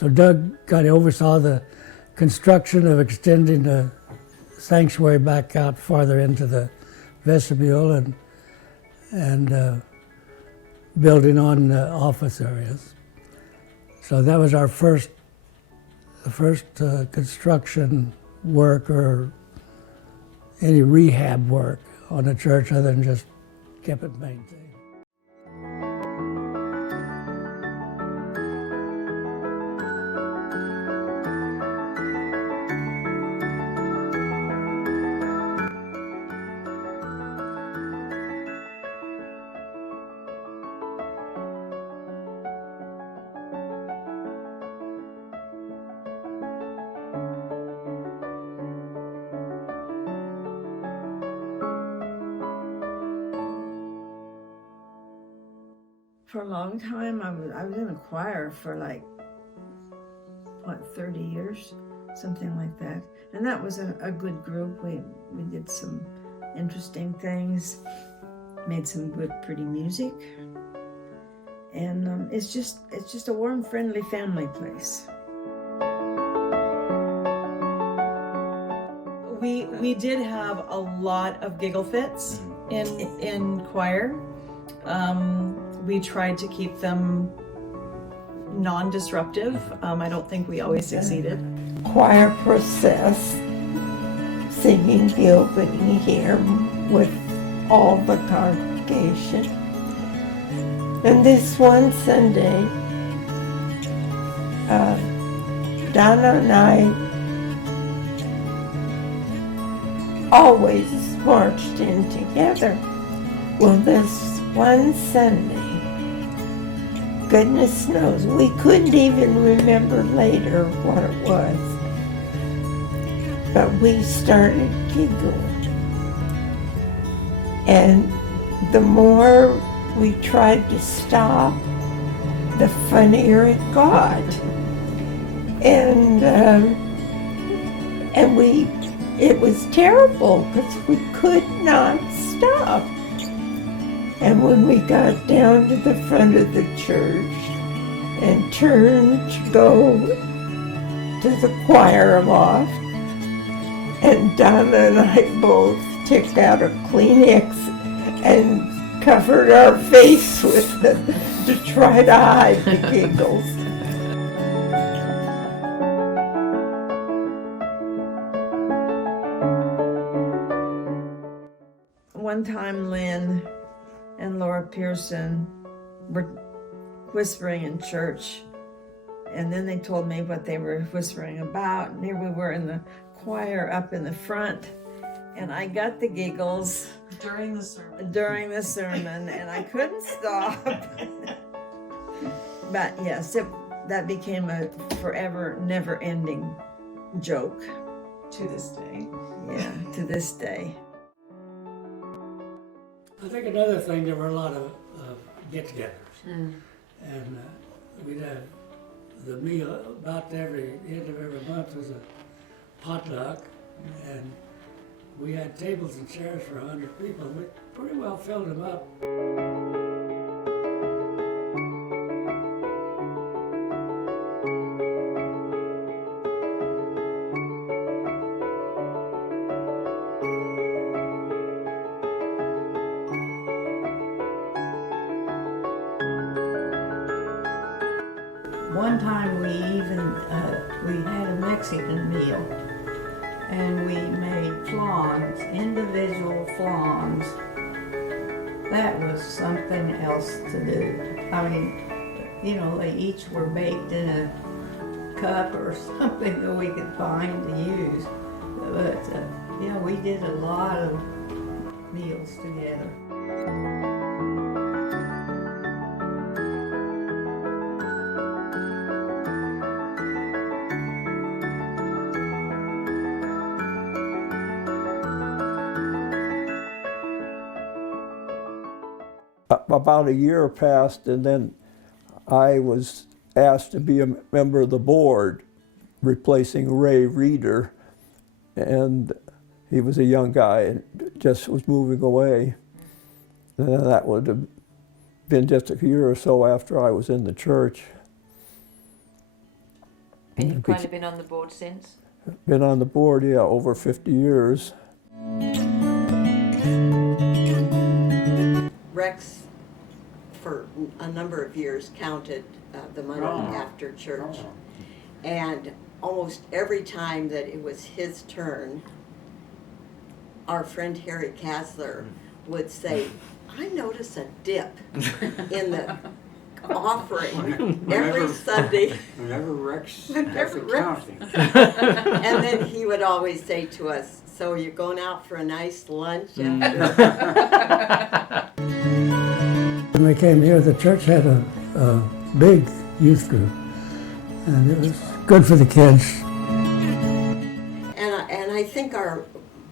So Doug kind of oversaw the construction of extending the sanctuary back out farther into the vestibule and building on the office areas. So that was our first construction work or any rehab work on the church other than just keep it maintained. For a long time, I was in a choir for like, 30 years, something like that. And that was a good group. We did some interesting things, made some good, pretty music. And it's just a warm, friendly family place. We did have a lot of giggle fits in choir. We tried to keep them non-disruptive. I don't think we always succeeded. Choir process, singing the opening hymn with all the congregation. And this one Sunday, Donna and I always marched in together. Well, this one Sunday, goodness knows, we couldn't even remember later what it was. But we started giggling. And the more we tried to stop, the funnier it got. And it was terrible because we could not stop. And when we got down to the front of the church and turned to go to the choir loft, and Donna and I both took out a Kleenex and covered our face with it to try to hide the giggles. One time, Lynn and Laura Pearson were whispering in church, and then they told me what they were whispering about, and here we were in the choir up in the front, and I got the giggles During the sermon, and I couldn't stop. But yes, that became a forever, never-ending joke. to this day. Yeah, to this day. I think another thing, there were a lot of get-togethers. And we'd have the meal about every end of every month was a potluck, and we had tables and chairs for 100 people. We pretty well filled them up. One time we even, we had a Mexican meal, and we made flans, individual flans. That was something else to do. I mean, you know, they each were baked in a cup or something that we could find to use. But yeah, we did a lot of meals together. About a year passed, and then I was asked to be a member of the board, replacing Ray Reeder, and he was a young guy and just was moving away. And that would have been just a year or so after I was in the church. And you've kind of been on the board since? Been on the board, yeah, over 50 years. Rex, for a number of years, counted the money after church. And almost every time that it was his turn, our friend Harry Kasler would say, I notice a dip in the offering every Sunday. Whenever Rex does Whenever the Rex- counting. And then he would always say to us, so you're going out for a nice lunch after? When we came here, the church had a big youth group, and it was good for the kids. And I think our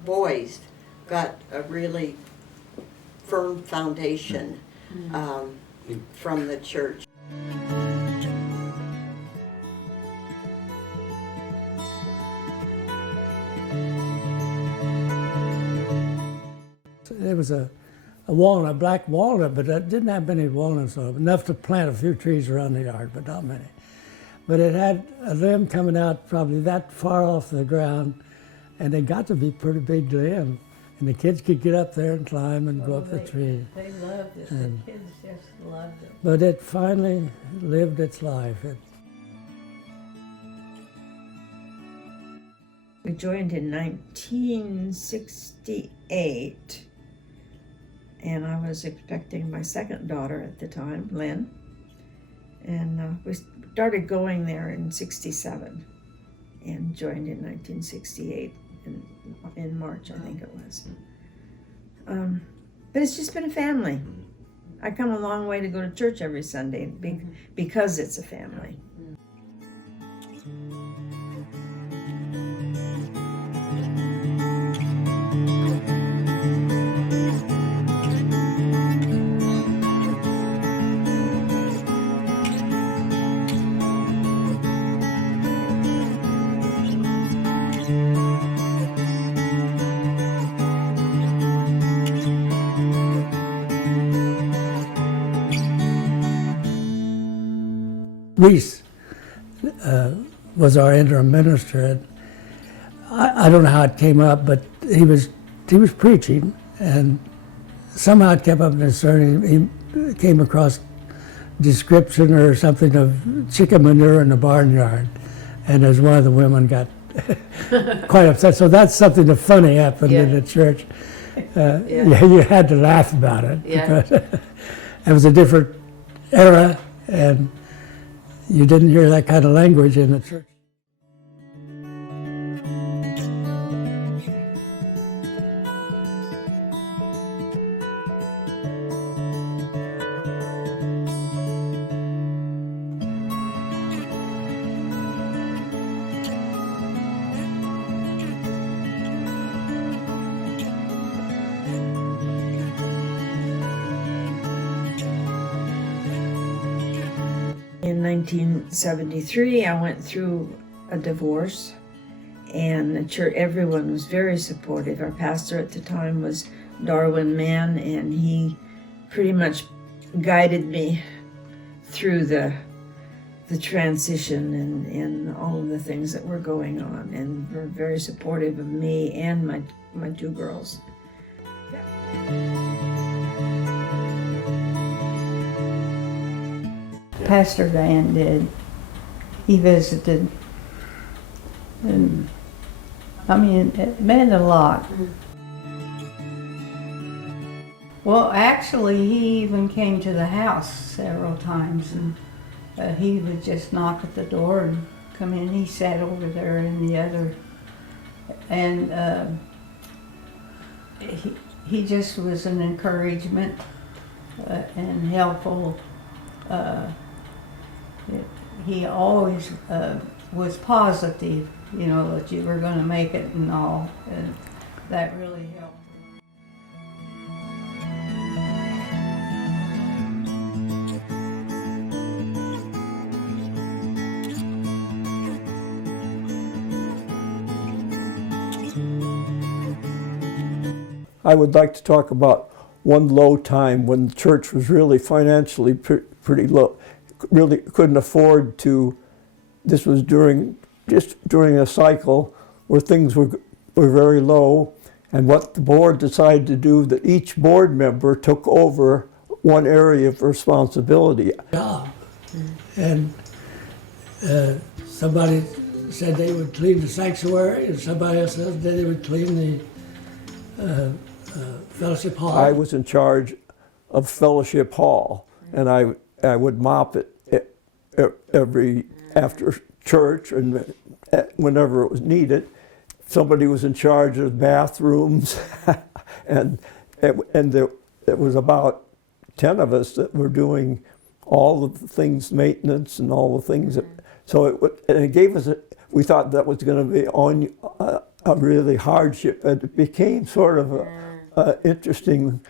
boys got a really firm foundation from the church. It was a walnut, black walnut, but it didn't have many walnuts on it. Enough to plant a few trees around the yard, but not many. But it had a limb coming out probably that far off the ground, and it got to be pretty big limb. And the kids could get up there and climb and go up the tree. They loved it. The kids just loved it. But it finally lived its life. We joined in 1968, and I was expecting my second daughter at the time, Lynn. And we started going there in 67 and joined in 1968 in March, I think it was. But it's just been a family. I come a long way to go to church every Sunday because it's a family. Reese was our interim minister. And I don't know how it came up, but he was preaching, and somehow it came up in his sermon. He came across description or something of chicken manure in the barnyard, and as one of the women got quite upset. So that's something that funny happened in the church. You had to laugh about it because it was a different era, and you didn't hear that kind of language in the church. In 1973, I went through a divorce, and the church, everyone was very supportive. Our pastor at the time was Darwin Mann, and he pretty much guided me through the transition and all of the things that were going on, and were very supportive of me and my two girls. Pastor Dan did. He visited. And I mean, it meant a lot. Well, actually, he even came to the house several times, and he would just knock at the door and come in. He sat over there in the other, and he just was an encouragement and helpful. He always was positive, you know, that you were going to make it and all, and that really helped. I would like to talk about one low time when the church was really financially pretty low, really couldn't afford to. This was during just during a cycle where things were very low, and what the board decided to do, that each board member took over one area of responsibility. Job. And somebody said they would clean the sanctuary, and somebody else said they would clean the fellowship hall. I was in charge of Fellowship Hall, and I would mop it every after church and whenever it was needed. Somebody was in charge of bathrooms, and there was about 10 of us that were doing all of the things, maintenance and all the things. It gave us we thought that was going to be on a really hardship, and it became sort of an interesting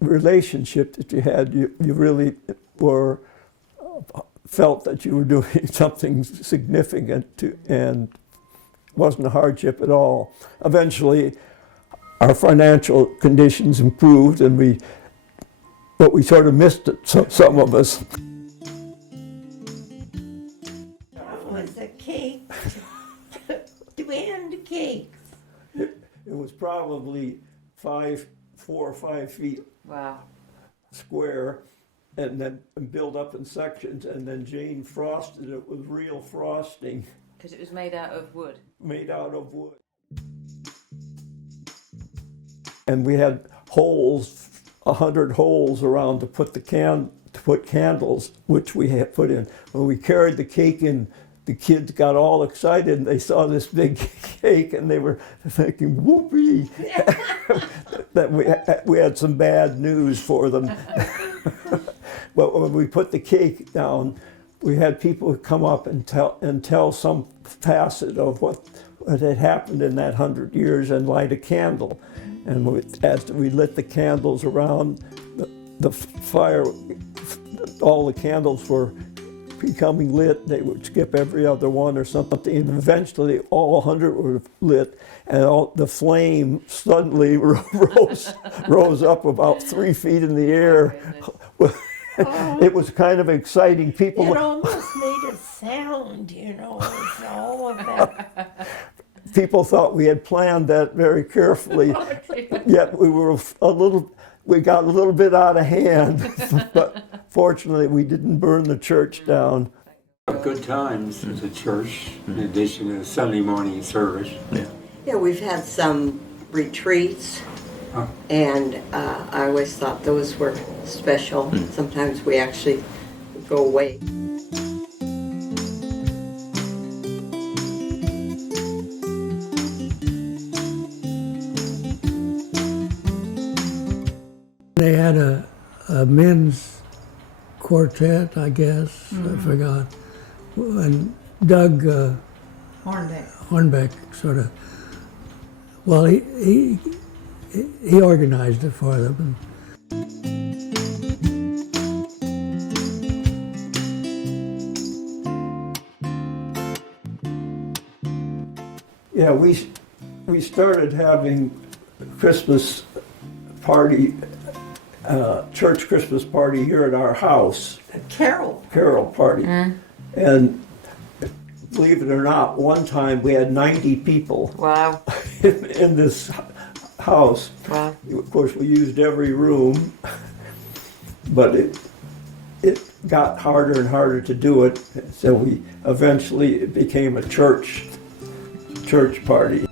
relationship that you had. You really felt that you were doing something significant and wasn't a hardship at all. Eventually, our financial conditions improved, but we sort of missed it, some of us. Was a cake, and cakes. It was probably 4 or 5 feet Wow. square, and then built up in sections, and then Jane frosted it with real frosting. Because it was made out of wood. Made out of wood. And we had holes, 100 holes around to put candles, which we had put in. When we carried the cake in, the kids got all excited, and they saw this big cake, and they were thinking, whoopee, that we had some bad news for them. But when we put the cake down, we had people come up and tell some facet of what had happened in that 100 years and light a candle. And as we lit the candles around the fire, all the candles were becoming lit. They would skip every other one or something, and eventually all 100 were lit, and the flame suddenly rose up about 3 feet in the air. It was kind of exciting. It almost made a sound, it was all of that. People thought we had planned that very carefully, yet we got a little bit out of hand, but fortunately we didn't burn the church down. Good times at the church, in addition to the Sunday morning service. Yeah, we've had some retreats, and I always thought those were special. Sometimes we actually go away. They had a men's quartet, I guess. I forgot. And Doug Hornbeck sort of. Well, he organized it for them. Yeah, we started having Christmas party, church Christmas party here at our house. A carol party. And believe it or not, one time we had 90 people. Wow. in this house. Wow. Of course, we used every room, but it got harder and harder to do it. So it became a church party.